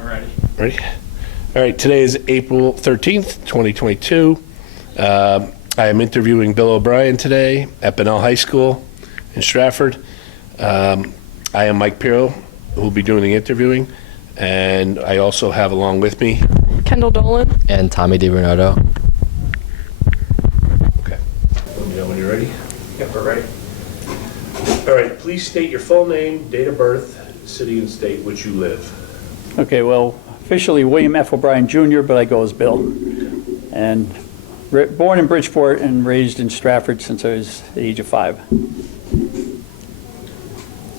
Alrighty. Ready? All right, today is April 13th, 2022. I am interviewing Bill O'Brien today at Bunnell High School in Stratford. I am Mike Pirro, who will be doing the interviewing, and I also have along with me Kendall Dolan. And Tommy DiBernardo. Okay. Let me know when you're ready. Yep, we're ready. All right, please state your full name, date of birth, city and state which you live. Okay, well, officially William F. O'Brien Jr., but I go as Bill. And born in Bridgeport and raised in Stratford since I was the age of 5.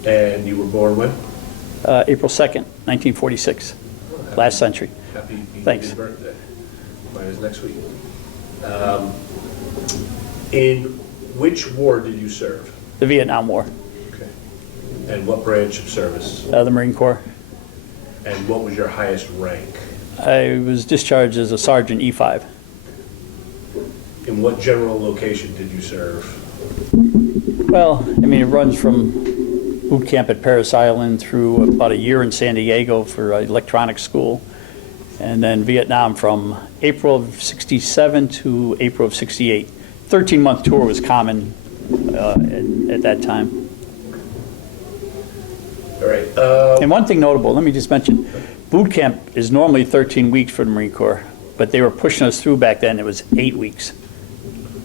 And you were born when? April 2nd, 1946, last century. Happy Thanks. birthday. Mine is next week. In which war did you serve? The Vietnam War, Okay. And what branch of service? the Marine Corps. And what was your highest rank? I was discharged as a sergeant E5. In what general location did you serve? Well, I mean, it runs from boot camp at Parris Island through about a year in San Diego for electronics school, and then Vietnam from April of 67 to April of 68. 13-month tour was common at that time. All right. And one thing notable, let me just mention, boot camp is normally 13 weeks for the Marine Corps, but they were pushing us through back then. It was 8 weeks.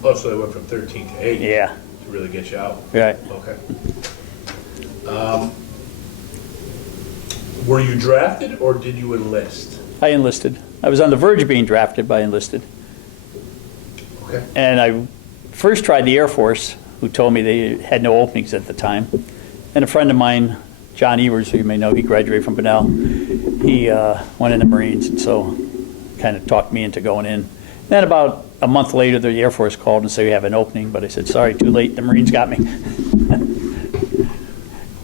Oh, so they went from 13 to 8? Yeah. To really get you out? Right. Okay. Were you drafted or did you enlist? I enlisted. I was on the verge of being drafted, but I enlisted. Okay. And I first tried the Air Force, who told me they had no openings at the time. And a friend of mine, John Evers, who you may know, he graduated from Bunnell, he went in the Marines, and so kind of talked me into going in. Then about a month later, the Air Force called and said, we have an opening, but I said, sorry, too late, the Marines got me.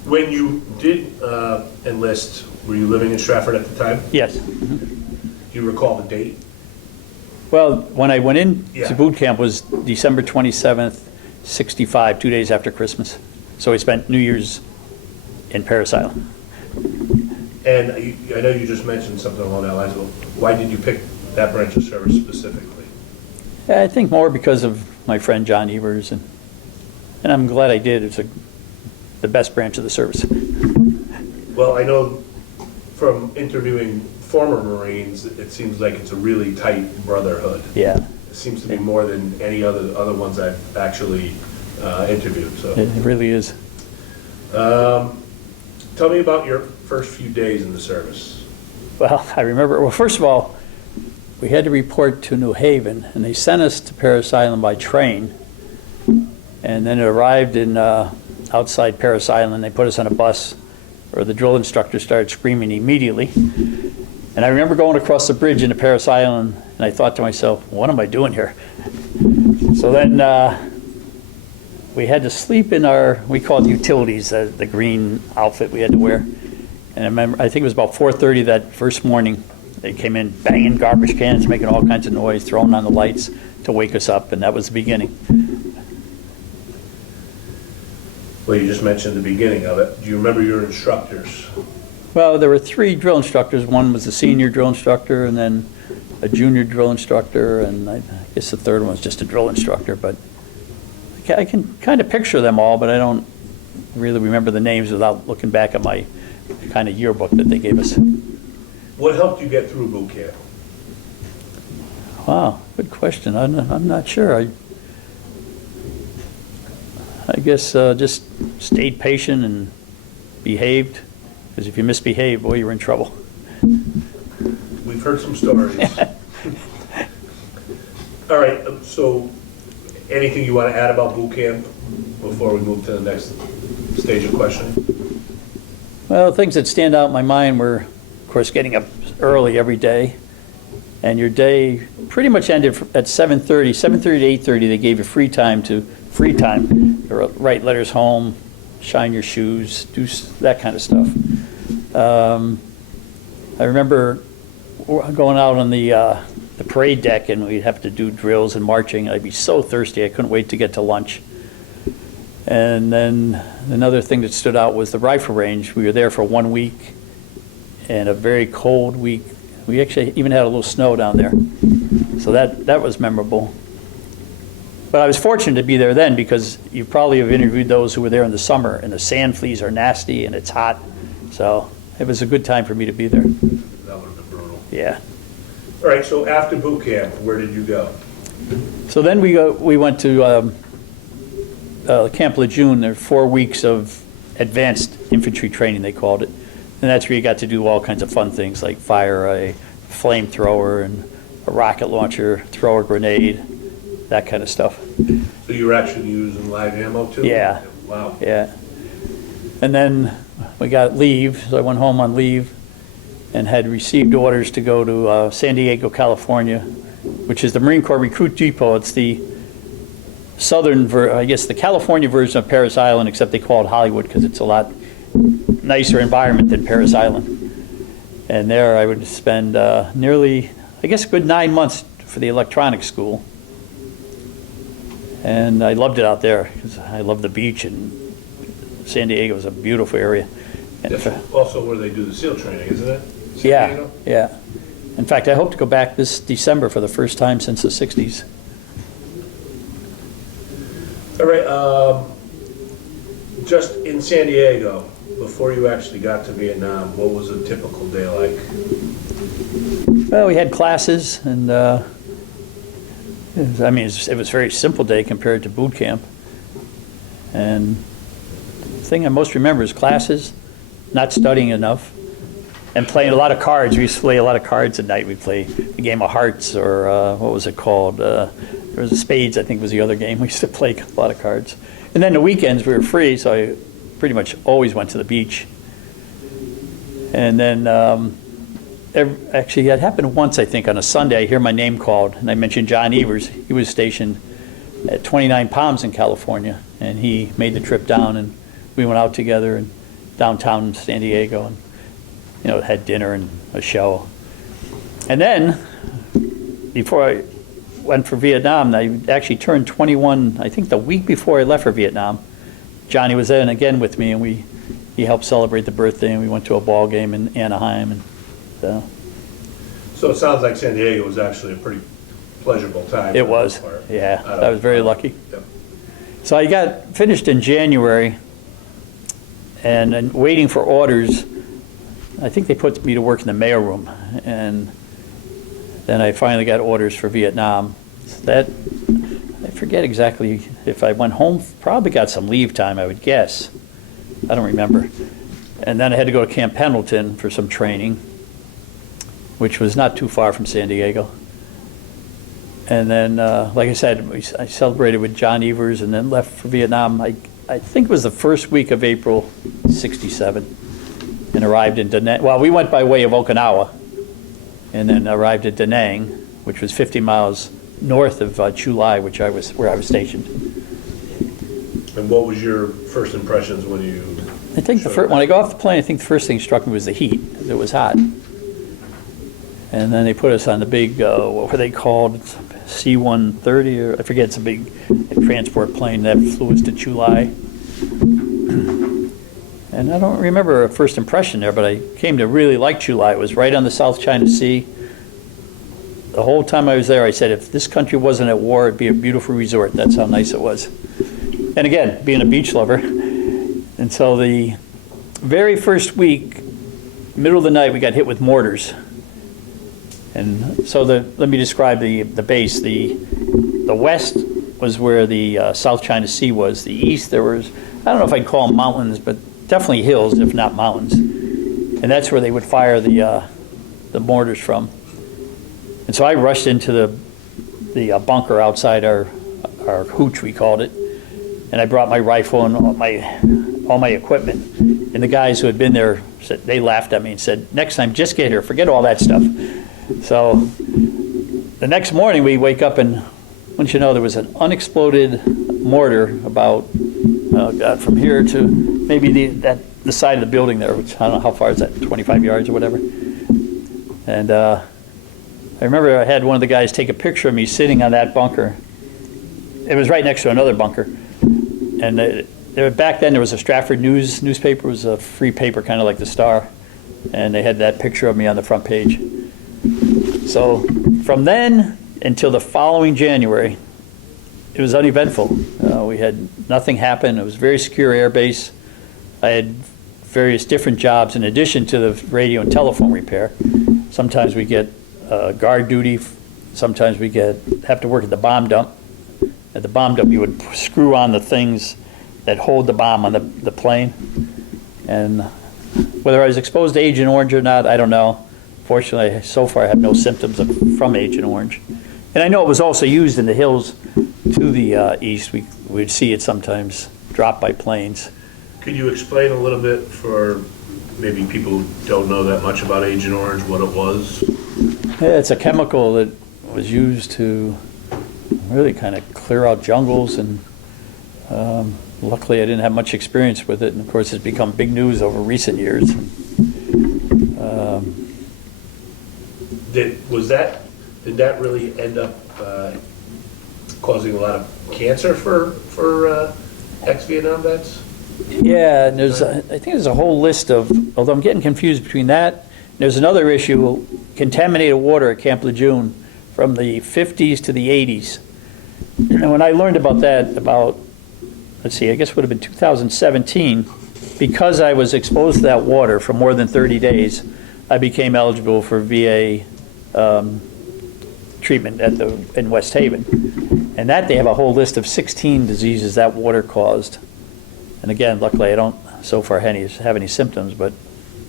When you did enlist, were you living in Stratford at the time? Yes. Do you recall the date? Well, when I went in Yeah. to boot camp was December 27th, 65, 2 days after Christmas. So we spent New Year's in Parris Island. And I know you just mentioned something along that lines, but why did you pick that branch of service specifically? I think more because of my friend John Evers, and I'm glad I did. It's the best branch of the service. Well, I know from interviewing former Marines, it seems like it's a really tight brotherhood. Yeah, It seems to be more than any other ones I've actually interviewed. So, it really is. tell me about your first few days in the service. Well, I remember, well, first of all, we had to report to New Haven, and they sent us to Parris Island by train. And then it arrived in outside Parris Island. They put us on a bus, where the drill instructor started screaming immediately. And I remember going across the bridge into Parris Island, and I thought to myself, what am I doing here? So then we had to sleep in our, we called utilities, the green outfit we had to wear. And I remember, I think it was about 4:30 that first morning, they came in banging garbage cans, making all kinds of noise, throwing on the lights to wake us up, and that was the beginning. Well, you just mentioned the beginning of it. Do you remember your instructors? Well, there were 3 drill instructors. One was a senior drill instructor, and then a junior drill instructor, and I guess the third one was just a drill instructor. But I can kind of picture them all, but I don't really remember the names without looking back at my kind of yearbook that they gave us. What helped you get through boot camp? Wow, good question. I'm not sure. I guess just stayed patient and behaved, because if you misbehave, boy, you're in trouble. We've heard some stories. All right, so anything you want to add about boot camp before we move to the next stage of questioning? Well, things that stand out in my mind were, of course, getting up early every day. And your day pretty much ended at 7:30. 7:30 to 8:30, they gave you free time to write letters home, shine your shoes, do that kind of stuff. I remember going out on the parade deck, and we'd have to do drills and marching. I'd be so thirsty, I couldn't wait to get to lunch. And then another thing that stood out was the rifle range. We were there for 1 week and a very cold week. We actually even had a little snow down there. So that was memorable. But I was fortunate to be there then because you probably have interviewed those who were there in the summer, and the sand fleas are nasty and it's hot. So it was a good time for me to be there. That would have been brutal. Yeah. All right, so after boot camp, where did you go? So then we went to Camp Lejeune. There were 4 weeks of advanced infantry training, they called it. And that's where you got to do all kinds of fun things like fire a flamethrower and a rocket launcher, throw a grenade, that kind of stuff. So you were actually using live ammo too? Yeah. Wow. Yeah. And then we got leave, so I went home on leave and had received orders to go to San Diego, California, which is the Marine Corps Recruit Depot. It's the I guess the California version of Parris Island, except they call it Hollywood because it's a lot nicer environment than Parris Island. And there I would spend nearly, I guess, a good 9 months for the electronics school. And I loved it out there because I love the beach, and San Diego is a beautiful area. And That's also where they do the SEAL training, isn't it? San yeah, Diego? yeah. In fact, I hope to go back this December for the first time since the 60s. All right, just in San Diego, before you actually got to Vietnam, what was a typical day like? Well, we had classes, and it was a very simple day compared to boot camp. And the thing I most remember is classes, not studying enough, and playing a lot of cards. We used to play a lot of cards at night. We'd play the game of hearts, or what was it called? There was a spades, I think was the other game. We used to play a lot of cards. And then the weekends we were free, so I pretty much always went to the beach. And then actually it happened once, I think, on a Sunday. I hear my name called, and I mentioned John Evers. He was stationed at 29 Palms in California, and he made the trip down, and we went out together in downtown San Diego, and had dinner and a show. And then, before I went for Vietnam, I actually turned 21, I think the week before I left for Vietnam. Johnny was then again with me, and he helped celebrate the birthday, and we went to a ball game in Anaheim. And So it sounds like San Diego was actually a pretty pleasurable time. It was, yeah. I was very lucky. Yep. So I got finished in January, and waiting for orders. I think they put me to work in the mailroom, and then I finally got orders for Vietnam. I forget exactly if I went home, probably got some leave time, I would guess. I don't remember. And then I had to go to Camp Pendleton for some training, which was not too far from San Diego. And then, like I said, I celebrated with John Evers and then left for Vietnam. I think it was the first week of April, '67, and arrived in Da Nang. Well, we went by way of Okinawa, and then arrived at Da Nang, which was 50 miles north of Chu Lai, where I was stationed. And what was your first impressions when you? I think when I got off the plane, I think the first thing that struck me was the heat, because it was hot. And then they put us on the big, what were they called? C-130, or I forget, it's a big transport plane that flew us to Chu Lai. And I don't remember a first impression there, but I came to really like Chu Lai. It was right on the South China Sea. The whole time I was there, I said, if this country wasn't at war, it'd be a beautiful resort. That's how nice it was. And again, being a beach lover. And so the very first week, middle of the night, we got hit with mortars. And so let me describe the base. The west was where the South China Sea was. The east, there was, I don't know if I'd call them mountains, but definitely hills, if not mountains. And that's where they would fire the mortars from. And so I rushed into the bunker outside our hooch, we called it. And I brought my rifle and all my equipment. And the guys who had been there, they laughed at me and said, next time, just get here, forget all that stuff. So the next morning we wake up and, once you know, there was an unexploded mortar about, from here to maybe the side of the building there, which I don't know how far is that, 25 yards or whatever. And I remember I had one of the guys take a picture of me sitting on that bunker. It was right next to another bunker. And back then there was a Stratford newspaper. It was a free paper, kind of like the Star. And they had that picture of me on the front page. So from then until the following January, it was uneventful. We had nothing happen. It was a very secure air base. I had various different jobs in addition to the radio and telephone repair. Sometimes we get guard duty. Sometimes we have to work at the bomb dump. At the bomb dump, you would screw on the things that hold the bomb on the plane. And whether I was exposed to Agent Orange or not, I don't know. Fortunately, so far I have no symptoms from Agent Orange. And I know it was also used in the hills to the east. We'd see it sometimes dropped by planes. Could you explain a little bit for maybe people who don't know that much about Agent Orange, what it was? Yeah, it's a chemical that was used to really kind of clear out jungles, and luckily I didn't have much experience with it, and of course it's become big news over recent years. Did that really end up causing a lot of cancer for ex-Vietnam vets? Yeah, and I think there's a whole list of, although I'm getting confused between that, there's another issue, contaminated water at Camp Lejeune from the 50s to the 80s. And when I learned about that let's see, I guess it would have been 2017, because I was exposed to that water for more than 30 days, I became eligible for VA treatment in West Haven. And that they have a whole list of 16 diseases that water caused. And again, luckily I don't so far have any symptoms, but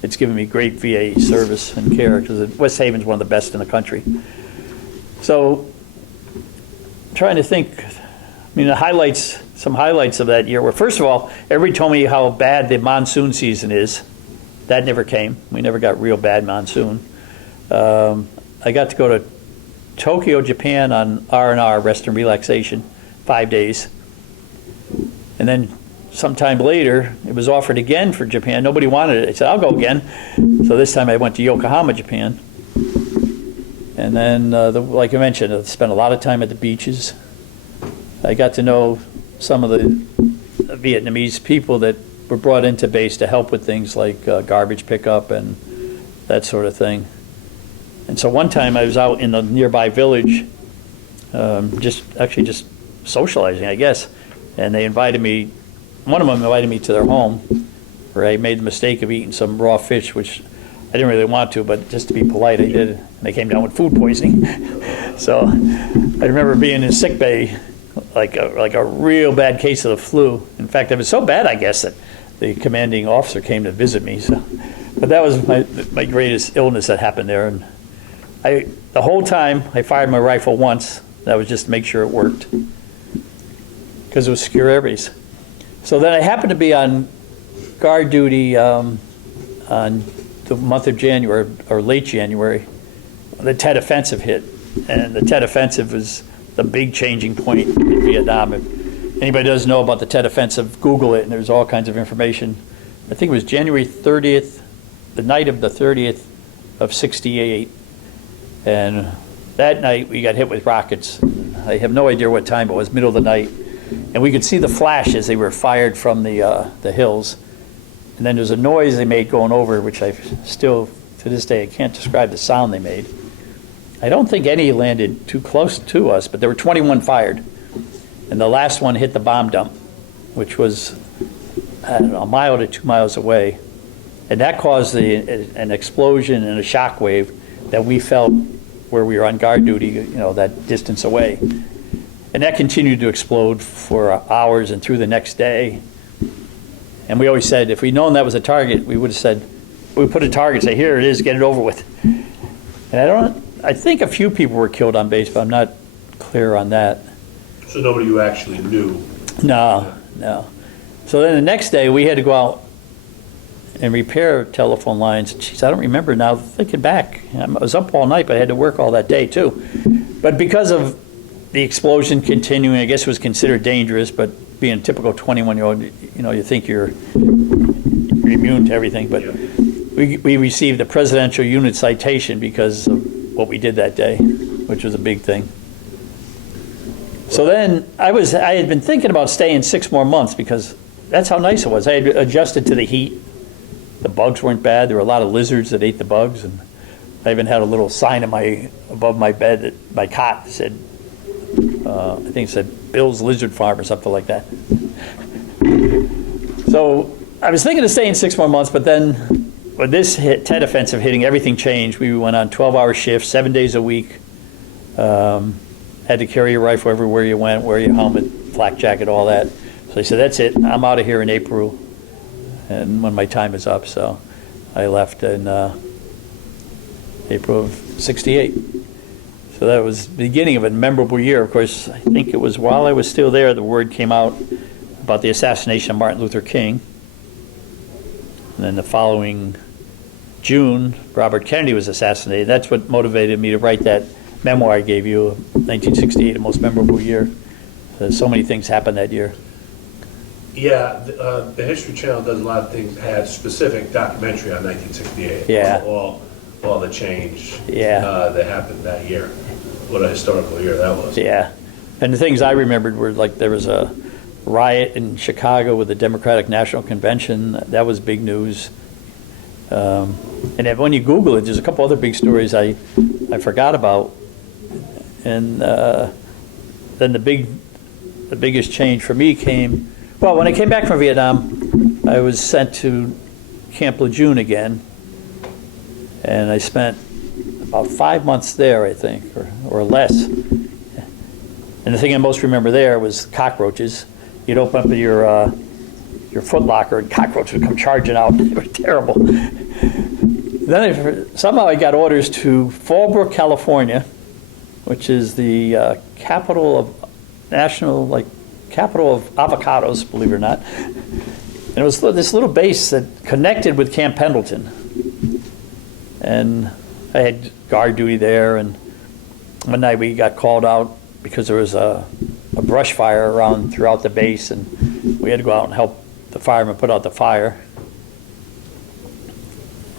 it's given me great VA service and care, because West Haven's one of the best in the country. So, trying to think, some highlights of that year were, first of all, everybody told me how bad the monsoon season is. That never came. We never got real bad monsoon. I got to go to Tokyo, Japan on R&R, rest and relaxation, 5 days. And then sometime later, it was offered again for Japan. Nobody wanted it. I said, I'll go again. So this time I went to Yokohama, Japan. And then, like I mentioned, I spent a lot of time at the beaches. I got to know some of the Vietnamese people that were brought into base to help with things like garbage pickup and that sort of thing. And so one time I was out in the nearby village, just socializing, I guess, and they invited me, one of them invited me to their home, where I made the mistake of eating some raw fish, which I didn't really want to, but just to be polite, I did. And they came down with food poisoning. So I remember being in sick bay, like a real bad case of the flu. In fact, it was so bad, I guess, that the commanding officer came to visit me. So, but that was my greatest illness that happened there. And the whole time I fired my rifle once. That was just to make sure it worked, because it was secure air base. So then I happened to be on guard duty on the month of January, or late January. The Tet Offensive hit, and the Tet Offensive was the big changing point in Vietnam. If anybody doesn't know about the Tet Offensive, Google it, and there's all kinds of information. I think it was January 30th, the night of the 30th of '68, and that night we got hit with rockets. I have no idea what time it was, middle of the night, and we could see the flash as they were fired from the hills. And then there's a noise they made going over, which I still, to this day, I can't describe the sound they made. I don't think any landed too close to us, but there were 21 fired. And the last one hit the bomb dump, which was, I don't know, a mile to 2 miles away. And that caused an explosion and a shock wave that we felt where we were on guard duty, that distance away. And that continued to explode for hours and through the next day. And we always said, if we'd known that was a target, we would have said, we put a target, say, here it is, get it over with. And I think a few people were killed on base, but I'm not clear on that. So nobody you actually knew? No. So then the next day, we had to go out and repair telephone lines. Jeez, I don't remember now, thinking back. I was up all night, but I had to work all that day, too. But because of the explosion continuing, I guess it was considered dangerous, but being a typical 21-year-old, you think you're immune to everything. But we received a Presidential Unit Citation because of what we did that day, which was a big thing. So then I had been thinking about staying 6 more months, because that's how nice it was. I had adjusted to the heat, The bugs weren't bad. There were a lot of lizards that ate the bugs, and I even had a little sign above my bed, my cot, that said, I think it said Bill's Lizard Farm or something like that. So I was thinking of staying 6 more months, but then when this Tet Offensive hitting, everything changed. We went on 12-hour shifts, 7 days a week. Had to carry your rifle everywhere you went, wear your helmet, flak jacket, all that. So I said, that's it. I'm out of here in April, and when my time is up. So I left in April of '68. So that was the beginning of a memorable year. Of course, I think it was while I was still there, the word came out about the assassination of Martin Luther King. And then the following June, Robert Kennedy was assassinated. That's what motivated me to write that memoir I gave you, 1968, a most memorable year. So many things happened that year. Yeah, the History Channel does a lot of things, had specific documentary on 1968. Yeah. All the change Yeah. that happened that year. What a historical year that was. Yeah. And the things I remembered were like there was a riot in Chicago with the Democratic National Convention. That was big news. And then when you Google it, there's a couple other big stories I forgot about. And then the biggest change for me came, well, when I came back from Vietnam, I was sent to Camp Lejeune again. And I spent about 5 months there, I think, or less. And the thing I most remember there was cockroaches. You'd open up your Foot Locker and cockroaches would come charging out. They were terrible. Then somehow I got orders to Fallbrook, California, which is the capital of capital of avocados, believe it or not. And it was this little base that connected with Camp Pendleton. And I had guard duty there, and one night we got called out because there was a brush fire around throughout the base, and we had to go out and help the firemen put out the fire.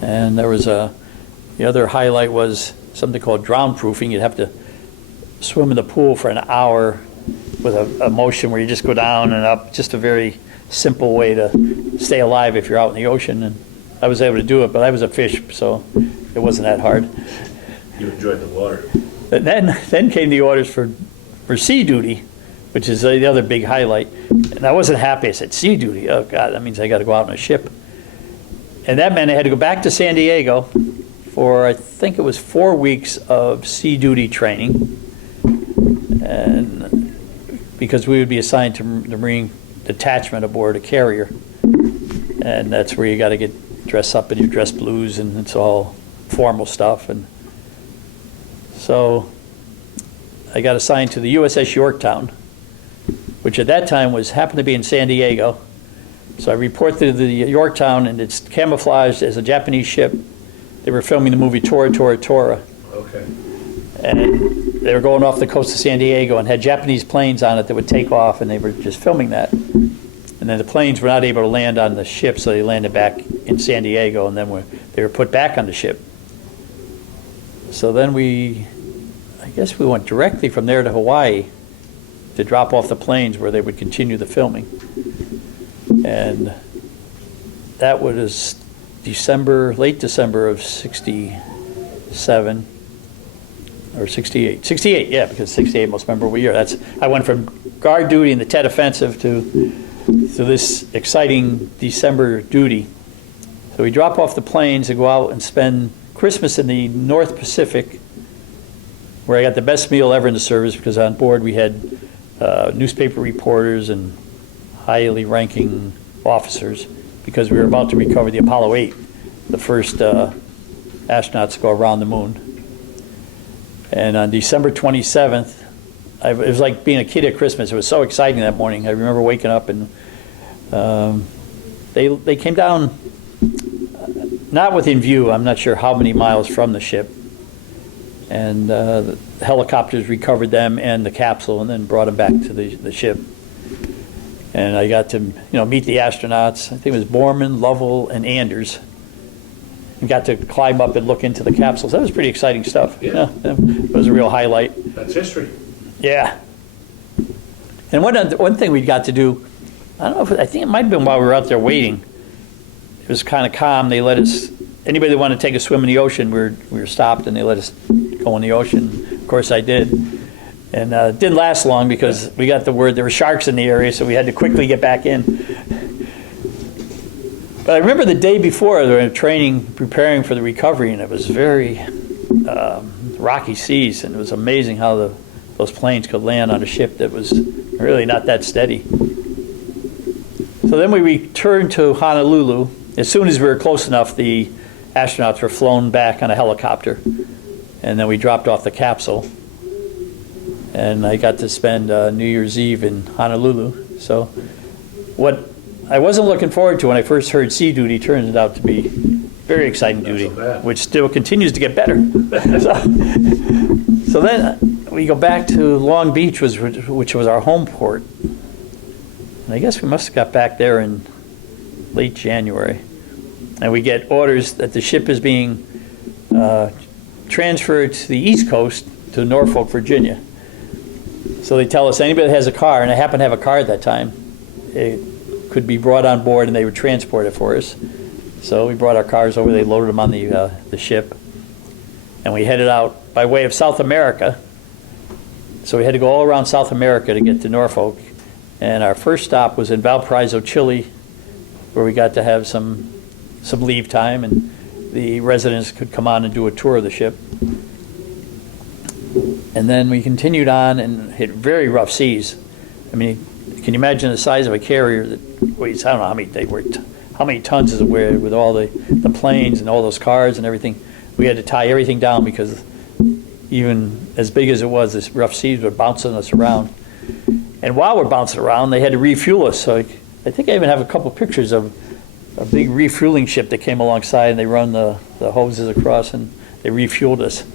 And there was the other highlight was something called drown proofing. You'd have to swim in the pool for an hour with a motion where you just go down and up, just a very simple way to stay alive if you're out in the ocean. And I was able to do it, but I was a fish, so it wasn't that hard. You enjoyed the water. And then came the orders for sea duty, which is the other big highlight. And I wasn't happy. I said, sea duty? Oh, God, that means I got to go out on a ship. And that meant I had to go back to San Diego for, I think it was 4 weeks of sea duty training. And because we would be assigned to the Marine detachment aboard a carrier. And that's where you got to get dressed up in your dress blues, and it's all formal stuff. And so I got assigned to the USS Yorktown, which at that time happened to be in San Diego. So I reported to the Yorktown, and it's camouflaged as a Japanese ship. They were filming the movie Tora, Tora, Tora. Okay. And they were going off the coast of San Diego and had Japanese planes on it that would take off, and they were just filming that. And then the planes were not able to land on the ship, so they landed back in San Diego, and then they were put back on the ship. So then I guess we went directly from there to Hawaii to drop off the planes where they would continue the filming. And that was late December of 67 or 68. 68, yeah, because 68 most memorable year. I went from guard duty in the Tet Offensive to this exciting December duty. So we drop off the planes and go out and spend Christmas in the North Pacific, where I got the best meal ever in the service, because on board we had newspaper reporters and highly ranking officers, because we were about to recover the Apollo 8, the first astronauts to go around the moon. And on December 27th, it was like being a kid at Christmas. It was so exciting that morning. I remember waking up, and they came down, not within view. I'm not sure how many miles from the ship. And the helicopters recovered them and the capsule, and then brought them back to the ship. And I got to meet the astronauts. I think it was Borman, Lovell, and Anders. And got to climb up and look into the capsules. That was pretty exciting stuff. Yeah. It was a real highlight. That's history. Yeah. And one thing we got to do, I think it might have been while we were out there waiting, it was kind of calm. They let us, anybody that wanted to take a swim in the ocean, we were stopped and they let us go in the ocean. Of course I did. And it didn't last long because we got the word there were sharks in the area, so we had to quickly get back in. But I remember the day before, they were training, preparing for the recovery, and it was very rocky seas, and it was amazing how those planes could land on a ship that was really not that steady. So then we returned to Honolulu. As soon as we were close enough, the astronauts were flown back on a helicopter, and then we dropped off the capsule. And I got to spend New Year's Eve in Honolulu. So what I wasn't looking forward to when I first heard sea duty turned out to be very exciting duty, which still continues to get better. So then we go back to Long Beach, which was our home port. And I guess we must have got back there in late January. And we get orders that the ship is being transferred to the East Coast to Norfolk, Virginia. So they tell us anybody that has a car, and I happen to have a car at that time, it could be brought on board and they would transport it for us. So we brought our cars over, they loaded them on the ship, and we headed out by way of South America. So we had to go all around South America to get to Norfolk. And our first stop was in Valparaiso, Chile, where we got to have some leave time, and the residents could come on and do a tour of the ship. And then we continued on and hit very rough seas. I mean, can you imagine the size of a carrier that weighs, I don't know how many they were, how many tons does it weigh with all the planes and all those cars and everything. We had to tie everything down because even as big as it was, this rough seas were bouncing us around. And while we're bouncing around, they had to refuel us. So I think I even have a couple pictures of a big refueling ship that came alongside, and they run the hoses across and they refueled us.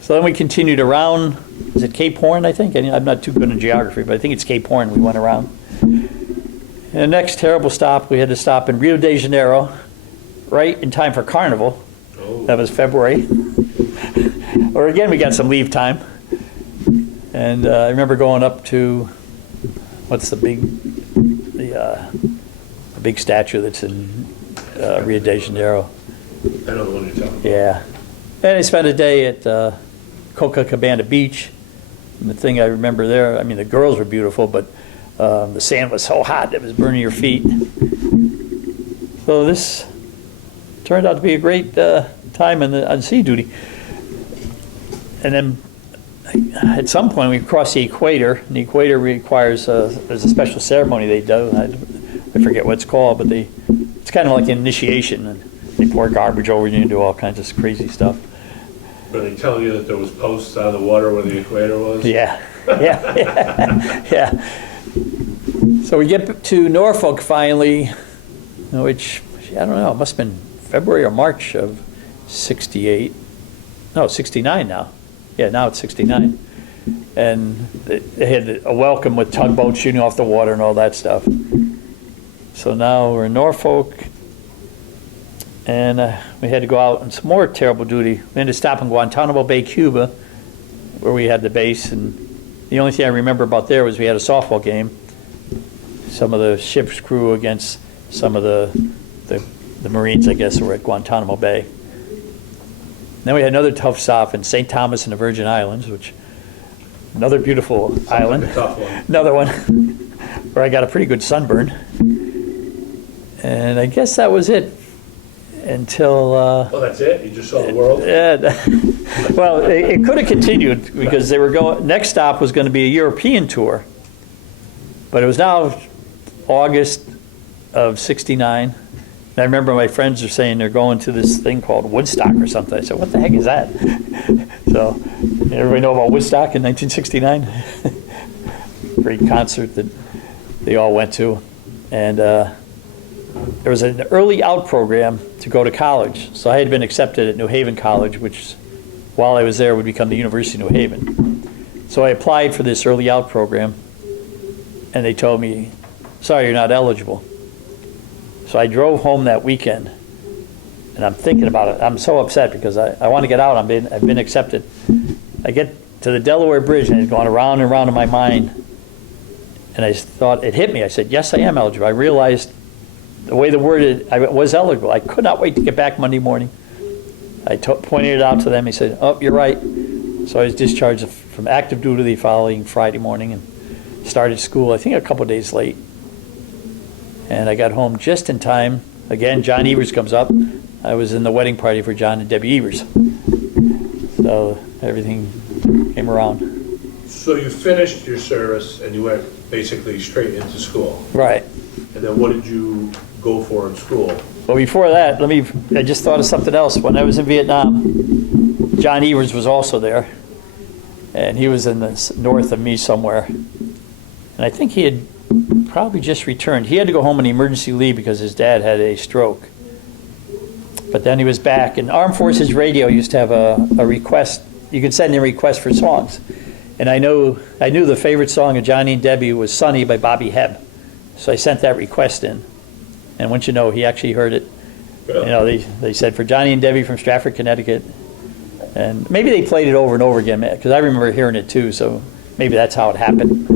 So then we continued around, is it Cape Horn, I think? I'm not too good in geography, but I think it's Cape Horn we went around. And the next terrible stop, we had to stop in Rio de Janeiro, right in time for Carnival. Oh. That was February. Or again, we got some leave time. And I remember going up to, what's the big statue that's in Rio de Janeiro? I know the one you're talking about. Yeah. And I spent a day at Copacabana Beach. And the thing I remember there, I mean, the girls were beautiful, but the sand was so hot it was burning your feet. So this turned out to be a great time on sea duty. And then at some point we crossed the equator, and the equator requires, there's a special ceremony they do, I forget what it's called, but it's kind of like an initiation, and they pour garbage over you and do all kinds of crazy stuff. Were they telling you that there was posts out of the water where the equator was? Yeah. Yeah. So we get to Norfolk finally, which, I don't know, it must have been February or March of 68. No, 69 now. Yeah, now it's 69. And they had a welcome with tugboats shooting off the water and all that stuff. So now we're in Norfolk, and we had to go out on some more terrible duty. We had to stop in Guantanamo Bay, Cuba, where we had the base. And the only thing I remember about there was we had a softball game. Some of the ship's crew against some of the Marines, I guess, who were at Guantanamo Bay. Then we had another tough stop in St. Thomas in the Virgin Islands, which another beautiful island. Like a tough one. Another one where I got a pretty good sunburn. And I guess that was it until... Oh, that's it? You just saw the world? Well, it could have continued because they were going... Next stop was going to be a European tour. But it was now August of 69. And I remember my friends are saying they're going to this thing called Woodstock or something. I said, what the heck is that? So, everybody know about Woodstock in 1969? Great concert that they all went to. And there was an early out program to go to college. So I had been accepted at New Haven College, which while I was there would become the University of New Haven. So I applied for this early out program, and they told me, sorry, you're not eligible. So I drove home that weekend, and I'm thinking about it. I'm so upset because I want to get out. I've been accepted. I get to the Delaware Bridge, and it's going around and around in my mind. And I thought, it hit me. I said, yes, I am eligible. I realized the way the word, I was eligible. I could not wait to get back Monday morning. I pointed it out to them. He said, oh, you're right. So I was discharged from active duty the following Friday morning and started school, I think a couple days late. And I got home just in time. Again, John Evers comes up. I was in the wedding party for John and Debbie Evers. So everything came around. So you finished your service and you went basically straight into school. Right. And then what did you go for in school? Well, before that, I just thought of something else. When I was in Vietnam, John Evers was also there. And he was in the north of me somewhere. And I think he had probably just returned. He had to go home on emergency leave because his dad had a stroke. But then he was back. And Armed Forces Radio used to have a request. You could send in requests for songs. And I knew the favorite song of Johnny and Debbie was Sunny by Bobby Hebb. So I sent that request in. And once you know, he actually heard it. Really? You know, they said for Johnny and Debbie from Stratford, Connecticut. And maybe they played it over and over again, because I remember hearing it too, so maybe that's how it happened.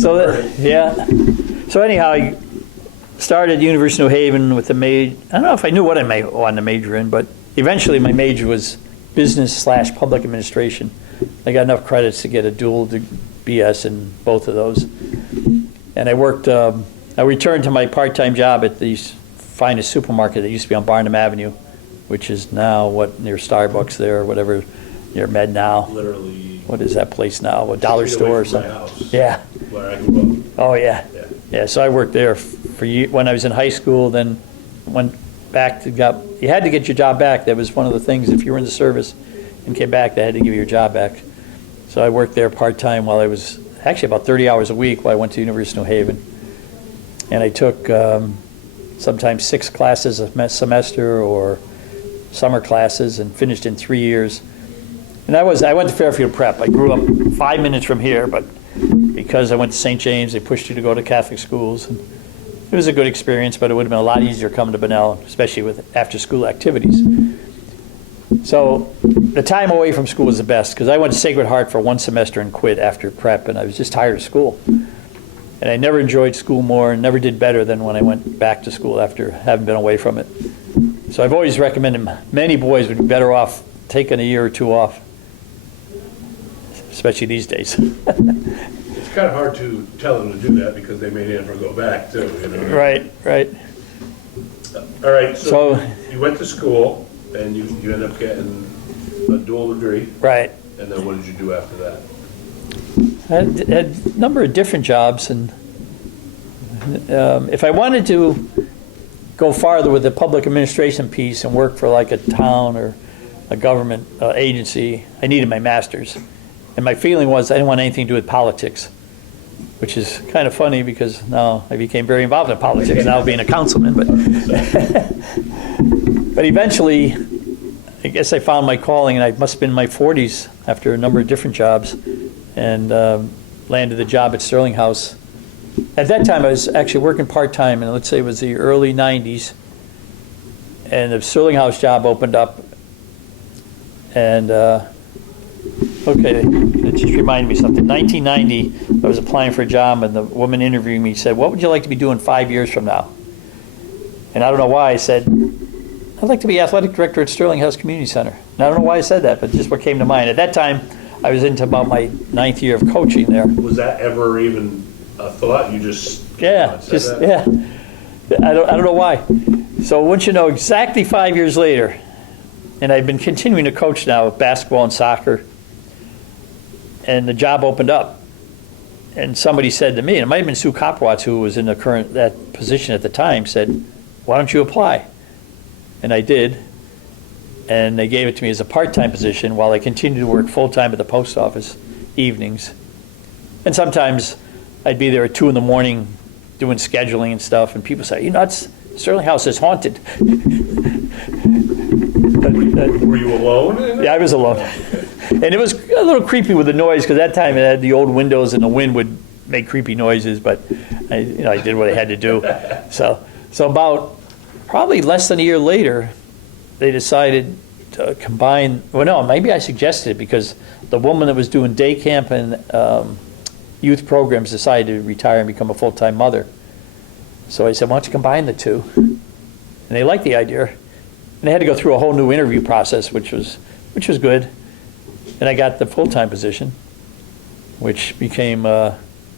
So, yeah. So anyhow, I started at University of New Haven with a major. I don't know if I knew what I wanted to major in, but eventually my major was business/public administration. I got enough credits to get a dual BS in both of those. And I worked, I returned to my part-time job at the finest supermarket that used to be on Barnum Avenue, which is now, near Starbucks there, or whatever, near Med Now. Literally. What is that place now? A dollar 6 feet away store or from my something? house, Yeah. Where I grew up. Oh, yeah. Yeah. Yeah, so I worked there when I was in high school, then went back you had to get your job back. That was one of the things, if you were in the service and came back, they had to give you your job back. So I worked there part-time while I was, actually about 30 hours a week while I went to University of New Haven. And I took sometimes 6 classes a semester or summer classes and finished in 3 years. And I went to Fairfield Prep. I grew up 5 minutes from here, but because I went to St. James, they pushed you to go to Catholic schools. And it was a good experience, but it would have been a lot easier coming to Bunnell, especially with after-school activities. So the time away from school was the best, because I went to Sacred Heart for 1 semester and quit after prep, and I was just tired of school. And I never enjoyed school more and never did better than when I went back to school after having been away from it. So I've always recommended many boys would be better off taking a year or 2 off, especially these days. It's kind of hard to tell them to do that because they may never go back too, you know? Right, right. All right, so So- you went to school and you ended up getting a dual degree. Right. And then what did you do after that? I had a number of different jobs, and if I wanted to go farther with the public administration piece and work for like a town or a government agency, I needed my master's. And my feeling was I didn't want anything to do with politics, which is kind of funny because now I became very involved in politics, now being a councilman. But eventually, I guess I found my calling, and I must have been in my 40s after a number of different jobs, and landed the job at Sterling House. At that time, I was actually working part-time, and let's say it was the early 90s, and the Sterling House job opened up, and okay, it just reminded me of something. 1990, I was applying for a job, and the woman interviewing me said, "What would you like to be doing 5 years from now?" And I don't know why I said, "I'd like to be athletic director at Sterling House Community Center." And I don't know why I said that, but just what came to mind. At that time, I was into about my 9th year of coaching there. Was that ever even a thought? You just Yeah, said just, that? yeah. I don't know why. So once you know, exactly 5 years later, and I've been continuing to coach now with basketball and soccer, and the job opened up. And somebody said to me, and it might have been Sue Kopwatz, who was in that position at the time, said, "Why don't you apply?" And I did. And they gave it to me as a part-time position while I continued to work full-time at the post office evenings. And sometimes I'd be there at 2 in the morning doing scheduling and stuff, and people say, Sterling House is haunted. Were you alone in it? Yeah, I was alone. And it was a little creepy with the noise, because that time it had the old windows and the wind would make creepy noises, but I did what I had to do. So about probably less than a year later, they decided to combine, well, no, maybe I suggested it because the woman that was doing day camp and youth programs decided to retire and become a full-time mother. So I said, why don't you combine the two? And they liked the idea. And they had to go through a whole new interview process, which was good. And I got the full-time position, which became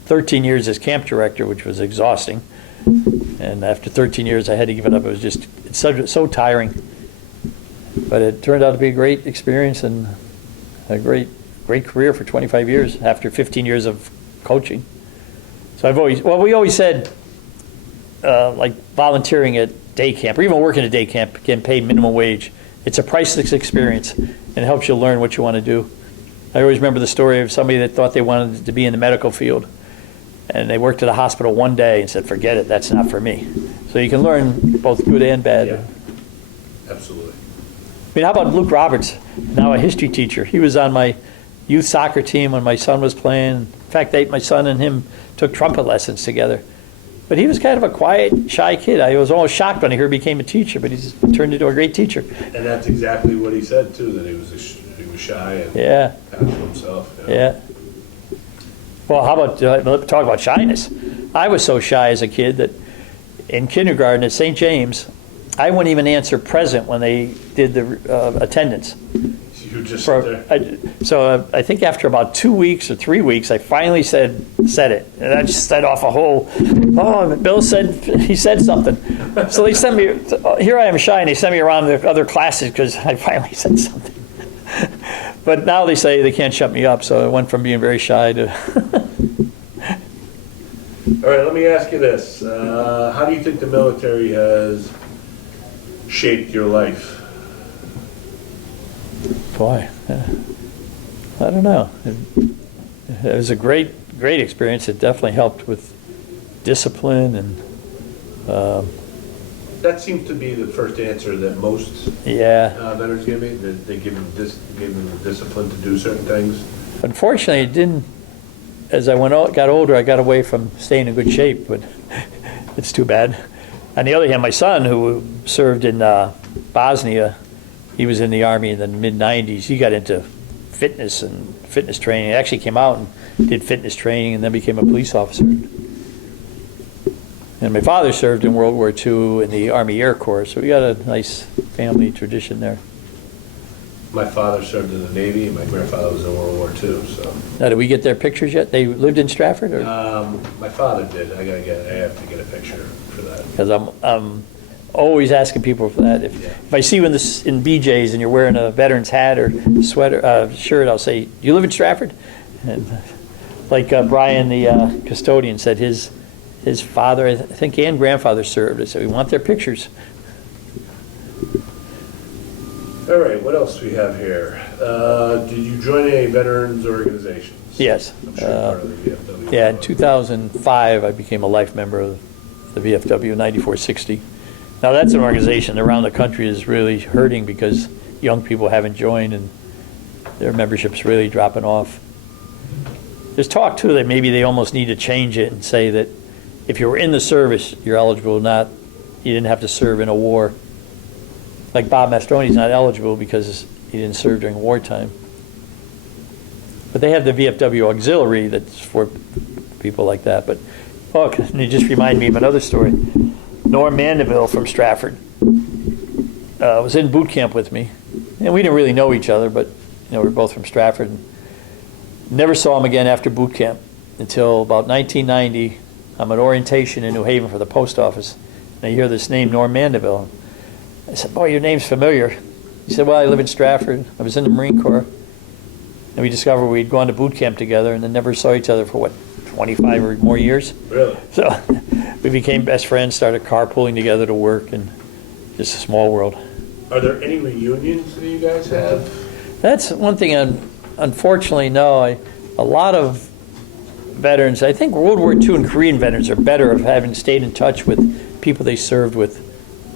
13 years as camp director, which was exhausting. And after 13 years, I had to give it up. It was just it's so tiring. But it turned out to be a great experience and a great career for 25 years after 15 years of coaching. So we always said, like volunteering at day camp, or even working at day camp, getting paid minimum wage, it's a priceless experience, and it helps you learn what you want to do. I always remember the story of somebody that thought they wanted to be in the medical field, and they worked at a hospital one day and said, forget it, that's not for me. So you can learn both good and bad. Yeah, absolutely. I mean, how about Luke Roberts, now a history teacher? He was on my youth soccer team when my son was playing. In fact, my son and him took trumpet lessons together. But he was kind of a quiet, shy kid. I was almost shocked when I heard he became a teacher, but he's turned into a great teacher. And that's exactly what he said too, that he was shy and Yeah, kind of to himself. yeah. Well, how about, talk about shyness. I was so shy as a kid that in kindergarten at St. James, I wouldn't even answer present when they did the attendance. You just sit there. So I think after about 2 weeks or 3 weeks, I finally said it. And I just set off a whole, Bill said, he said something. So they sent me, here I am shy, and they sent me around the other classes because I finally said something. But now they say they can't shut me up, so I went from being very shy to... All right, let me ask you this. How do you think the military has shaped your life? Boy, I don't know. It was a great experience. It definitely helped with discipline and... That seems to be the first answer that most veterans give me, that they give them the discipline to do certain things. Unfortunately, it didn't. As I got older, I got away from staying in good shape, but it's too bad. On the other hand, my son, who served in Bosnia, he was in the Army in the mid-'90s. He got into fitness and fitness training. He actually came out and did fitness training and then became a police officer. And my father served in World War II in the Army Air Corps, so we got a nice family tradition there. My father served in the Navy, and my grandfather was in World War II. So, now, did we get their pictures yet? They lived in Stratford, or? my father did. I have to get a picture for that. Because I'm always asking people for that. If I see you in BJ's and you're wearing a veteran's hat or sweater, shirt, I'll say, "Do you live in Stratford?" And like Brian, the custodian, said his father, I think, and grandfather served. I said, we want their pictures. All right, what else do we have here? Did you join any veterans organizations? Yes. I'm sure part of the VFW. Yeah, in 2005, I became a life member of the VFW 9460. Now, that's an organization around the country is really hurting because young people haven't joined and their membership's really dropping off. There's talk, too, that maybe they almost need to change it and say that if you were in the service, you're eligible, you didn't have to serve in a war. Like Bob Mastrone's not eligible because he didn't serve during wartime. But they have the VFW auxiliary that's for people like that. But, and you just remind me of another story. Norm Mandeville from Stratford was in boot camp with me. And we didn't really know each other, but we were both from Stratford. Never saw him again after boot camp until about 1990. I'm at orientation in New Haven for the post office. And I hear this name, Norm Mandeville. I said, boy, your name's familiar. He said, well, I live in Stratford. I was in the Marine Corps. And we discovered we'd gone to boot camp together and then never saw each other for, 25 or more years? Really? So we became best friends, started carpooling together to work, and just a small world. Are there any reunions that you guys have? That's one thing, unfortunately, no. A lot of veterans, I think World War II and Korean veterans are better of having stayed in touch with people they served with.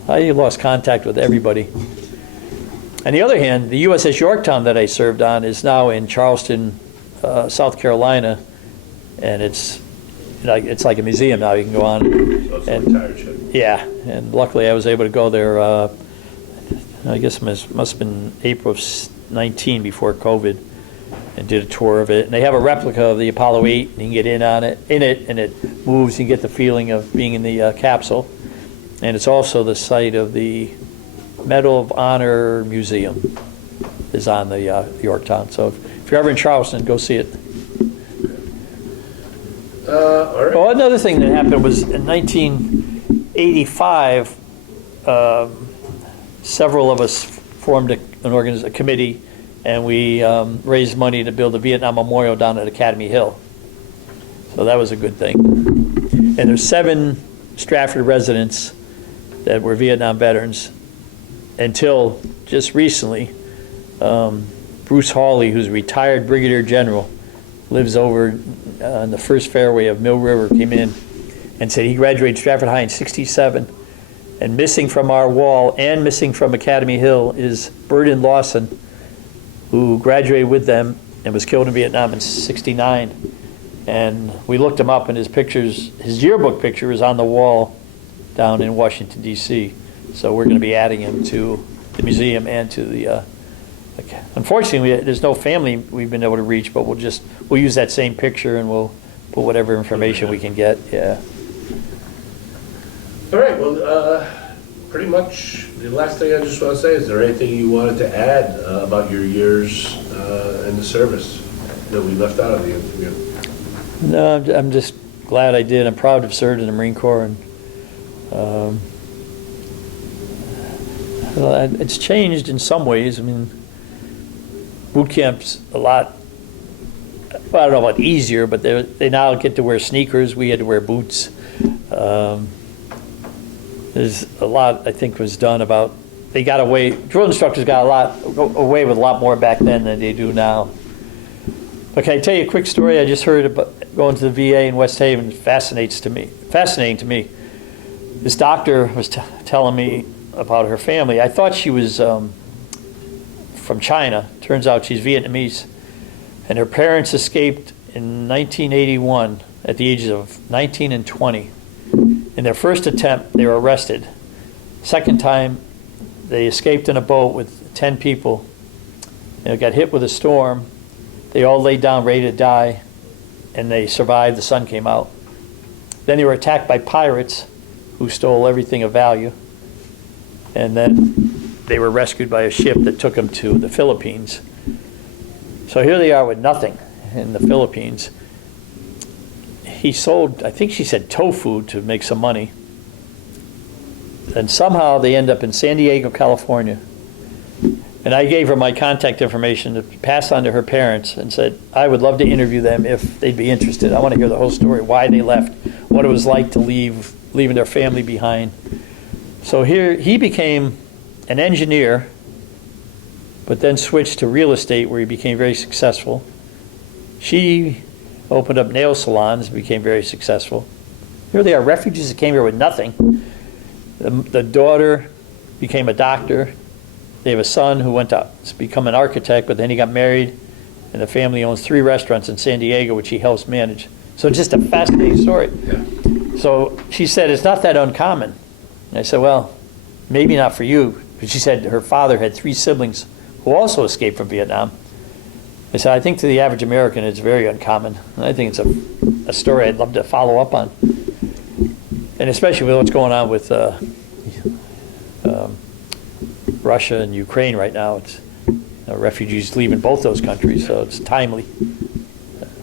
I lost contact with everybody. On the other hand, the USS Yorktown that I served on is now in Charleston, South Carolina, and it's like a museum now. You can go on. So it's a retired ship. Yeah, and luckily I was able to go there. I guess it must have been April of '19 before COVID. and did a tour of it. And they have a replica of the Apollo 8, and you can get in it, and it moves. You get the feeling of being in the capsule. And it's also the site of the Medal of Honor Museum is on the Yorktown. So if you're ever in Charleston, go see it. All right. Oh, another thing that happened was in 1985, several of us formed a committee, and we raised money to build a Vietnam Memorial down at Academy Hill. So that was a good thing. And there's 7 Stratford residents that were Vietnam veterans until just recently. Bruce Hawley, who's a retired brigadier general, lives over on the first fairway of Mill River, came in and said he graduated Stratford High in '67, and missing from our wall and missing from Academy Hill is Burden Lawson, who graduated with them and was killed in Vietnam in '69. And we looked him up, and his yearbook picture is on the wall down in Washington, D.C. So we're going to be adding him to the museum and to the unfortunately, there's no family we've been able to reach, but we'll use that same picture, and we'll put whatever information we can get. Yeah. All right, well, pretty much the last thing I just want to say, is there anything you wanted to add about your years in the service that we left out of the interview? No, I'm just glad I did. I'm proud to have served in the Marine Corps, and it's changed in some ways. I mean, boot camp's a lot, well, I don't know about easier, but they now get to wear sneakers. We had to wear boots. There's a lot, I think, was done about, they got away, drill instructors got away with a lot more back then than they do now. But can I tell you a quick story I just heard about going to the VA in West Haven? Fascinating to me. This doctor was telling me about her family. I thought she was from China. Turns out she's Vietnamese. And her parents escaped in 1981 at the ages of 19 and 20. In their first attempt, they were arrested. Second time, they escaped in a boat with 10 people. They got hit with a storm. They all laid down ready to die, and they survived. The sun came out. Then they were attacked by pirates who stole everything of value. And then they were rescued by a ship that took them to the Philippines. So here they are with nothing in the Philippines. He sold, I think she said, tofu to make some money. And somehow they end up in San Diego, California. And I gave her my contact information to pass on to her parents and said, I would love to interview them if they'd be interested. I want to hear the whole story, why they left, what it was like to leaving their family behind. So here he became an engineer, but then switched to real estate, where he became very successful. She opened up nail salons, became very successful. Here they are, refugees that came here with nothing. The daughter became a doctor. They have a son who went to become an architect, but then he got married, and the family owns 3 restaurants in San Diego, which he helps manage. So just a fascinating story. Yeah. So she said, it's not that uncommon. And I said, well, maybe not for you. But she said her father had 3 siblings who also escaped from Vietnam. I said, I think to the average American, it's very uncommon. And I think it's a story I'd love to follow up on. And especially with what's going on with Russia and Ukraine right now. It's refugees leaving both those countries, so it's timely.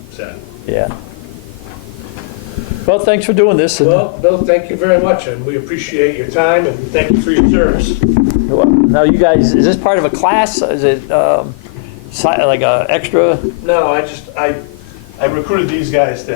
Sad. Yeah. Well, thanks for doing this. Well, Bill, thank you very much, and we appreciate your time, and thank you for your service. Now, you guys, is this part of a class? Is it like a extra? No, I recruited these guys to